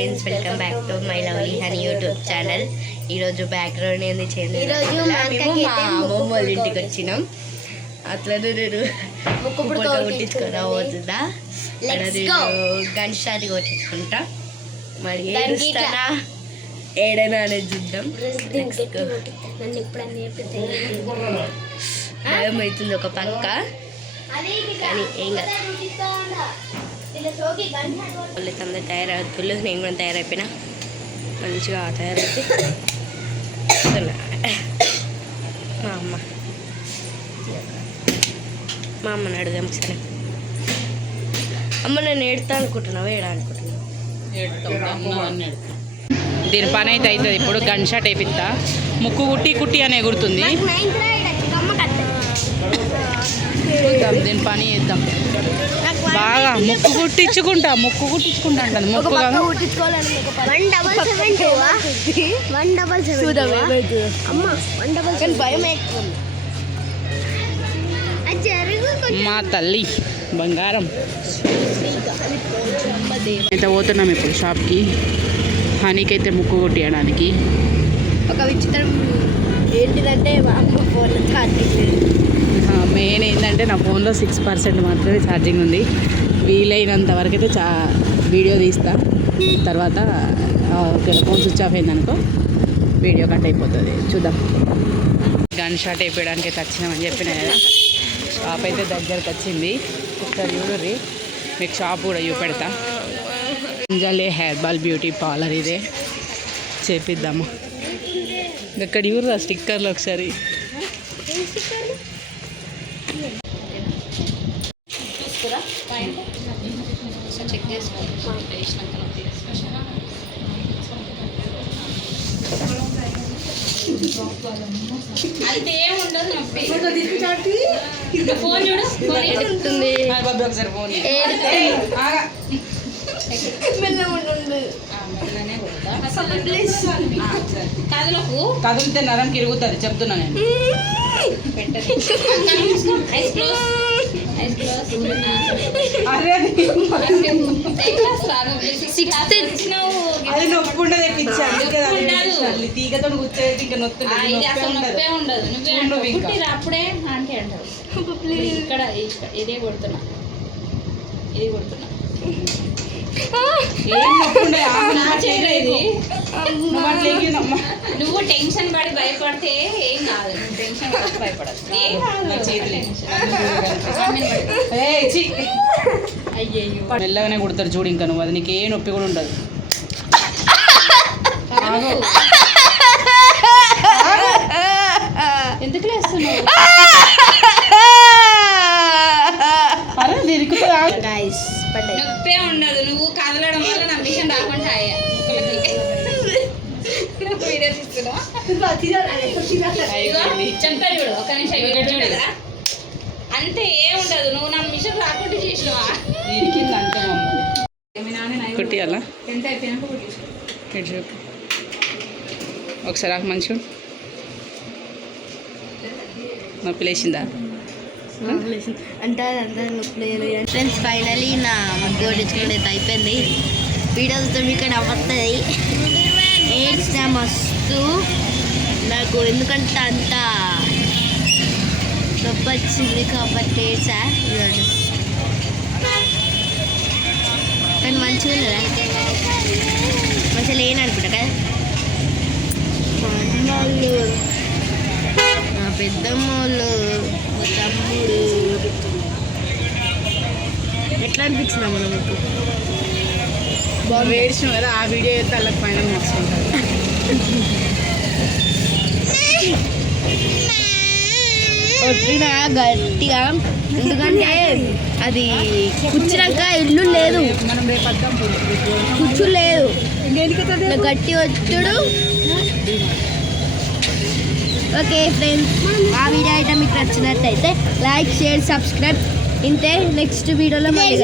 Friends, welcome back to my lovely honey YouTube channel. ఈరోజు background ఏంది change. మేము మా అమ్మమ్మ వాళ్ళ ఇంటికి వచ్చినాం. అట్లనే నేను కొట్టించుకున్నా పోతుందా, గన్ షాట్ కొట్టించుకుంటా. మరి ఏడుస్తానా ఏడైనా అనేది చూద్దాం. భయం అవుతుంది ఒక పక్క, కానీ ఏం కాదు. వాళ్ళకి అందరు తయారవుతుళ్ళు, నేను కూడా తయారైపోయినా. మంచిగా తయారైతే మా అమ్మని అడుగుదాం సరే. అమ్మ నేను ఏడుతా అనుకుంటున్నావు, ఏడా అనుకుంటున్నావు? దీని పని అయితే అవుతుంది. ఇప్పుడు గన్ షాట్ వేపిస్తా. ముక్కు కుట్టి కుట్టి అని ఎగురుతుంది. దీని పని చేద్దాం. బాగా ముక్కు కుట్టించుకుంటా అంటుంది. ముక్కు మా తల్లి బంగారం. అయితే పోతున్నాం ఇప్పుడు షాప్కి. హనీకి అయితే ముక్కు కొట్టియడానికి. ఒక విచిత్రం ఏంటిదంటే మా అమ్మ ఫోన్ ఛార్జింగ్ లేదు. మెయిన్ ఏంటంటే నా ఫోన్లో 6% మాత్రమే ఛార్జింగ్ ఉంది. వీలైనంత వరకు అయితే వీడియో తీస్తా. తర్వాత ఫోన్ స్విచ్ ఆఫ్ అయిందనుకో వీడియో కట్ అయిపోతుంది. చూద్దాం. గన్ షాట్ వేయడానికి అయితే వచ్చినామని చెప్పిన కదా. షాప్ అయితే దగ్గరకు వచ్చింది. ఒకసారి చూడరి, మీకు షాప్ కూడా చూపెడతా. అంజలి హెర్బల్ బ్యూటీ పార్లర్ ఇదే. చేపిద్దాము. ఇక్కడ చూడరా స్టిక్కర్లు ఒకసారి. చెక్ చేసుకోండి. అంతే ఏముండదు. ఫోన్ చూడు, ఎడుతుంది. ఒకసారి ఫోన్ కదిలితే నరం కిరుగుతుంది చెప్తున్నా నేను. అది నొప్పుకుండా తెప్పించా. తీగతో కూర్చోబెట్టి ఇంకా నొప్పే ఉండదు. అప్పుడే ఆంటీ అంటారు. ఇక్కడ ఇదే కొడుతున్నా. నువ్వు టెన్షన్ పడి భయపడితే ఏం కాదు. నువ్వు టెన్షన్ పడి భయపడదు. అయ్యో మెల్లగానే కుడతారు చూడు. ఇంకా నువ్వు అది నీకు ఏ నొప్పి కూడా ఉండదు. ఎందుకు లేస్తున్నావు? నొప్పే ఉండదు. నువ్వు కదలడం వల్ల నా మిషన్ రాకుండా వీడియో తీస్తున్నా. చెప్తా చూడు, ఒక నిమిషం చూడదా. అంతే ఏముండదు. నువ్వు నా మిషన్ రాకుండా చేసినావా? కుట్టియాలా? ఎంత అయిపోయినాక ఒకసారి ఆకు మంచిగా నొప్పి లేచిందా? అంటే అదంతా నొప్పి. ఫ్రెండ్స్, ఫైనలీ నా ముగ్గు కొట్టించుకుంటే అయిపోయింది. వీడియోస్తో మీకు నవ్వుతుంది. ఏడ్చిన మస్తు నాకు, ఎందుకంటే అంత నొప్పి వచ్చింది కాబట్టి ఏడ్చా. ఇదండి కానీ మంచిగా ఉన్నదా? మంచిగా లేని అనుకుంటా కదా. మా అమ్మోళ్ళు, మా పెద్దమ్మోళ్ళు, మా తమ్ముడు. ఎట్లా అనిపించిందా మనం మీకు? బాగా ఏడ్చిన కదా. ఆ వీడియో అయితే వాళ్ళకి ఫైనల్ వస్తుంటారు. కొట్టిన గట్టిగా, ఎందుకంటే అది కూర్చున్నాక ఇల్లు లేదు, మనం రేపద్దాం. కూర్చు లేదు, గట్టి వచ్చుడు. ఓకే ఫ్రెండ్స్, ఆ వీడియో అయితే మీకు నచ్చినట్టయితే లైక్, షేర్, సబ్స్క్రైబ్. ఇంతే. నెక్స్ట్ వీడియోలో మళ్ళీ